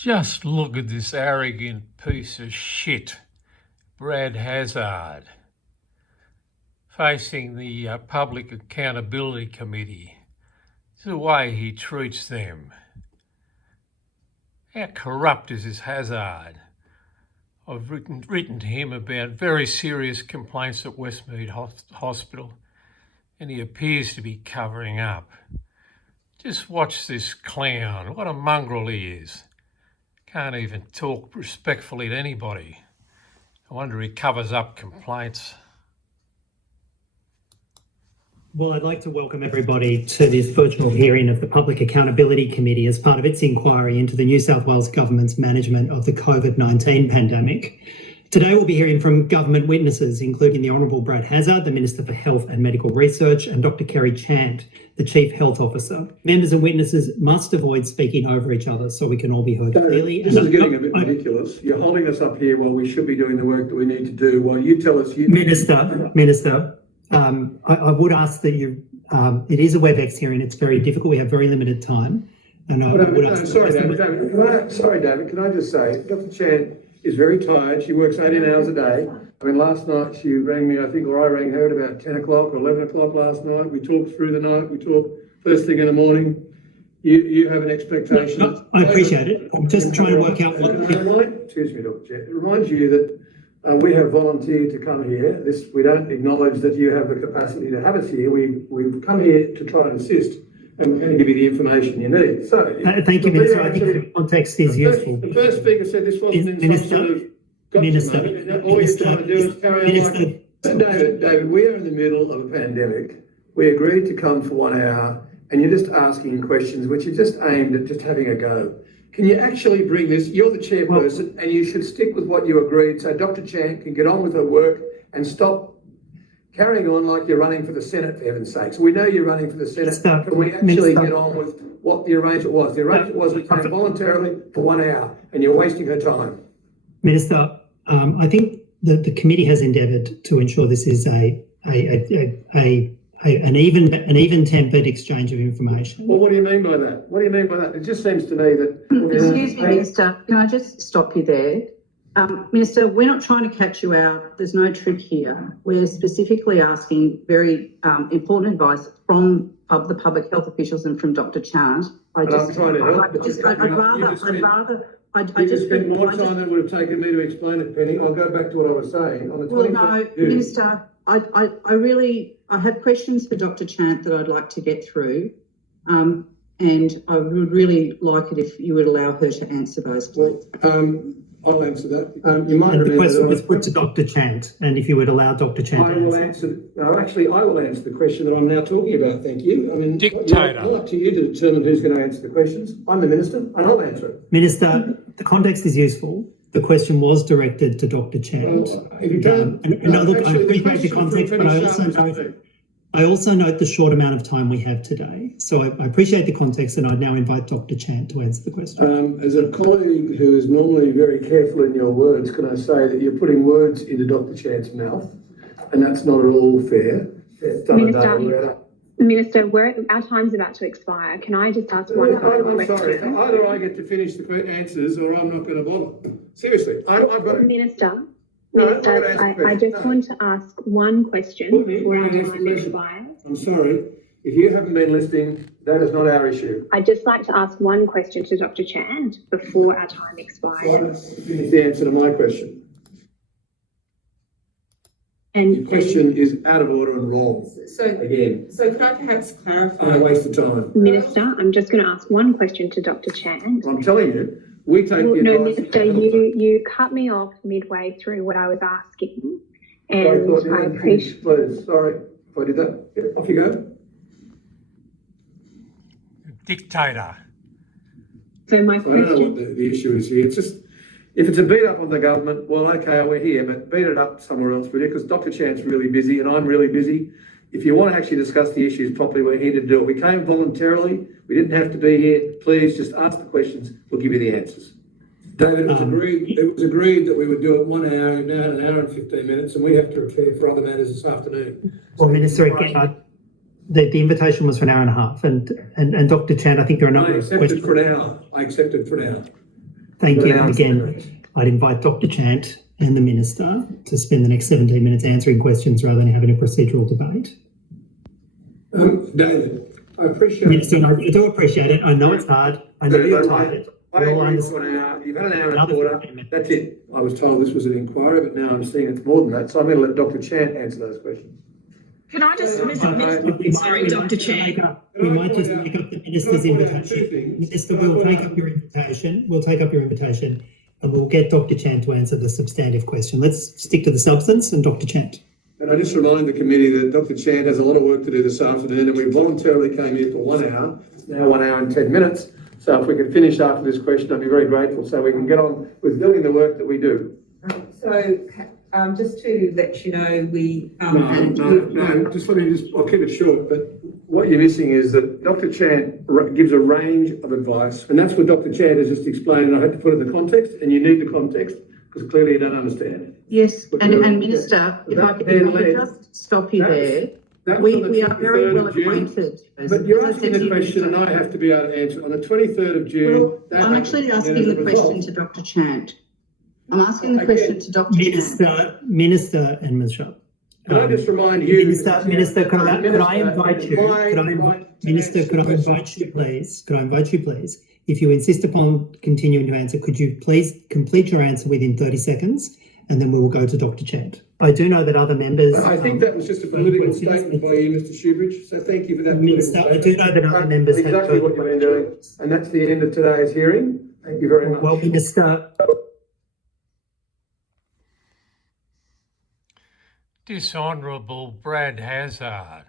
Just look at this arrogant piece of shit, Brad Hazzard, facing the Public Accountability Committee. It's the way he treats them. How corrupt is this Hazzard? I've written to him about very serious complaints at Westmead Hospital, and he appears to be covering up. Just watch this clown. What a mongrel he is. Can't even talk respectfully to anybody. I wonder he covers up complaints. Well, I'd like to welcome everybody to this virtual hearing of the Public Accountability Committee as part of its inquiry into the New South Wales Government's management of the COVID-19 pandemic. Today we'll be hearing from government witnesses, including the Honourable Brad Hazzard, the Minister for Health and Medical Research, and Dr Kerry Chant, the Chief Health Officer. Members and witnesses must avoid speaking over each other so we can all be heard clearly. This is getting a bit ridiculous. You're holding us up here while we should be doing the work that we need to do, while you tell us you... Minister, I would ask that you, it is a WebEx hearing, it's very difficult, we have very limited time. And Sorry, David, can I just say, Dr Chant is very tired. She works 18 hours a day. I mean, last night she rang me, I think, or I rang her at about 10 o'clock or 11 o'clock last night. We talked through the night. We talked first thing in the morning. You have an expectation. No, I appreciate it. I'm just trying to work out excuse me, Dr Chant. It reminds you that we have volunteered to come here. We don't acknowledge that you have the capacity to have us here. We've come here to try and assist and give you the information you need. So, thank you, Minister. I think the context is useful. The first speaker said this wasn't in some sort of gotcha. All you're trying to do is carry on. David, we are in the middle of a pandemic. We agreed to come for 1 hour, and you're just asking questions which are just aimed at just having a go. Can you actually bring this? You're the chairperson, and you should stick with what you agreed, so Dr. Chant can get on with her work and stop carrying on like you're running for the Senate, for heaven's sakes. We know you're running for the Senate. Can we actually get on with what the arrangement was? The arrangement was we came voluntarily for 1 hour, and you're wasting her time. Minister, I think that the committee has endeavoured to ensure this is an even-tempered exchange of information. Well, what do you mean by that? What do you mean by that? It just seems to me that... Excuse me, Minister, can I just stop you there? Minister, we're not trying to catch you out. There's no trick here. We're specifically asking very important advice from the public health officials and from Dr. Chant. I'd rather spend more time than would have taken me to explain it, Penny. I'll go back to what I was saying. On the well, no, Minister, I have questions for Dr. Chant that I'd like to get through, and I would really like it if you would allow her to answer those, please. I'll answer that. You might remember the question was put to Dr. Chant, and if you would allow Dr. Chant to answer. I will answer the question that I'm now talking about. Thank you. I mean, Dictator. It's up to you to determine who's going to answer the questions. I'm the Minister, and I'll answer it. Minister, the context is useful. The question was directed to Dr. Chant. If you don't, look, I appreciate the context, but I also note the short amount of time we have today. So I appreciate the context, and I now invite Dr. Chant to answer the question. As a colleague who is normally very careful in your words, can I say that you're putting words into Dr. Chant's mouth, and that's not at all fair. Minister, our time's about to expire. Can I just ask one question? I'm sorry. Either I get to finish the answers, or I'm not going to bother. Seriously, I've got to... Minister, I just want to ask one question before our time expires. I'm sorry. If you haven't been listening, that is not our issue. I'd just like to ask one question to Dr. Chant before our time expires. Finish the answer to my question. The question is out of order and wrong. So could I perhaps clarify? No waste of time. Minister, I'm just going to ask one question to Dr. Chant. I'm telling you, we take the advice... No, Minister, you cut me off midway through what I was asking, and I appreciate... Please, sorry if I did that. Yeah, off you go. Dictator. So my I don't know question... what the issue is here. It's just... If it's a beat up on the government, well, okay, we're here, but beat it up somewhere else, will you? Because Dr. Chant's really busy and I'm really busy. If you want to actually discuss the issues properly, we're here to do it. We came voluntarily. We didn't have to be here. Please just ask the questions. We'll give you the answers. David, it was agreed that we would do it 1 hour. We've now had an hour and 15 minutes, and we have to prepare for other matters this afternoon. Well, Minister, again, the invitation was for an hour and a half, and Dr. Chant, I think there are no questions. I accepted for an hour. Thank you. And again, I'd invite Dr. Chant and the Minister to spend the next 17 minutes answering questions rather than having a procedural debate. David, I appreciate Minister, and I do appreciate it. I know it's hard. I know you're tired. I agree for an hour. You've had an hour and a quarter. That's it. I was told this was an inquiry, but now I'm seeing it's more than that. So I'm going to let Dr. Chant answer those questions. Can I just, Sorry, Dr. Chair. We might just make up the Minister's invitation. Minister, we'll take up your invitation. We'll take up your invitation and we'll get Dr. Chant to answer the substantive question. Let's stick to the substance and Dr. Chant. And I just remind the committee that Dr. Chant has a lot of work to do this afternoon and we voluntarily came here for 1 hour, now 1 hour and 10 minutes. So if we could finish after this question, I'd be very grateful so we can get on with doing the work that we do. Just to let you know, we Just let me I'll keep it short, but what you're missing is that Dr. Chant gives a range of advice, and that's what Dr. Chant has just explained, and I had to put it in the context, and you need the context, because clearly you don't understand. Yes, and Minister, if I could just stop you there. We are very well acquainted. But you're asking the question and I have to be able to answer. On the 23rd of June... Well, I'm actually asking the question to Dr. Chant. I'm asking the question to Dr. Chant. Minister and Ms. Sharp. Can I just remind you... Minister, could I invite you, please? If you insist upon continuing to answer, could you please complete your answer within 30 seconds and then we will go to Dr. Chant. I do know that other members... I think that was just a political statement by you, Mr. Shoebridge, so thank you for that. Minister, I do know that other members have... Exactly what you've been doing, and that's the end of today's hearing. Thank you very much. Well, Minister... Dishonourable Brad Hazzard.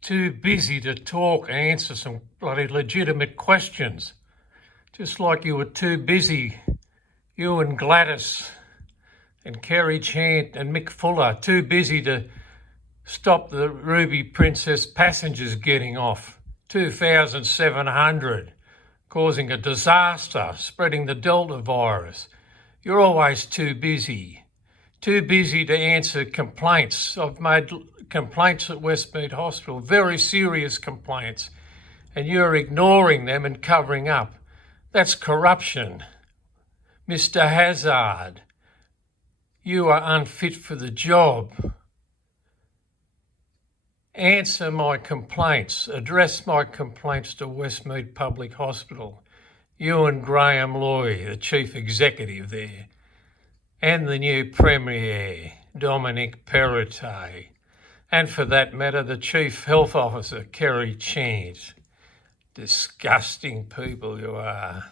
Too busy to talk and answer some bloody legitimate questions. Just like you were too busy, you and Gladys and Kerry Chant and Mick Fuller, too busy to stop the Ruby Princess passengers getting off. 2,700, causing a disaster, spreading the Delta virus. You're always too busy. Too busy to answer complaints. I've made complaints at Westmead Hospital, very serious complaints, and you're ignoring them and covering up. That's corruption. Mr. Hazzard, you are unfit for the job. Answer my complaints, address my complaints to Westmead Public Hospital. You and Graham Loy, the chief executive there, and the new Premier, Dominic Perrottet, and for that matter, the Chief Health Officer, Kerry Chant. Disgusting people you are.